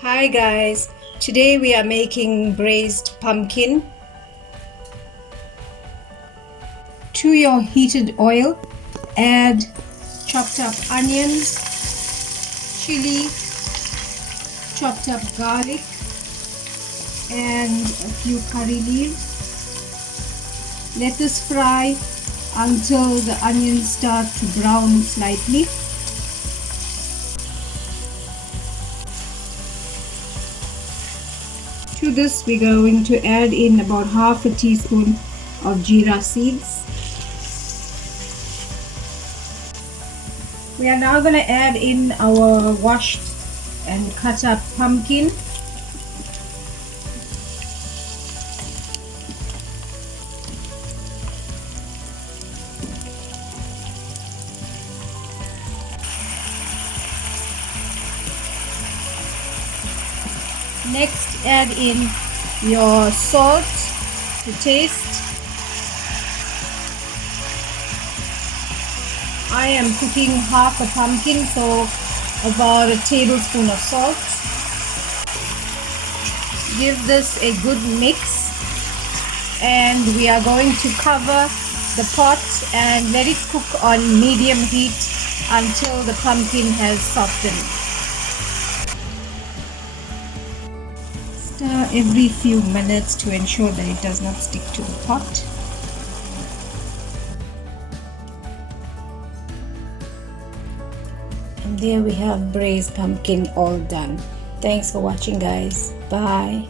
Hi guys, today we are making braised pumpkin. To your heated oil, add chopped up onions, chili, chopped up garlic, and a few curry leaves. Let this fry until the onions start to brown slightly. To this we're going to add in about half a teaspoon of Jeera seeds. We are now going to add in our washed and cut up pumpkin. Next, add in your salt to taste. I am cooking half a pumpkin, so about a tablespoon of salt. Give this a good mix, and we are going to cover the pot and let it cook on medium heat until the pumpkin has softened. Stir every few minutes to ensure that it does not stick to the pot. And there we have braised pumpkin all done. Thanks for watching guys. Bye.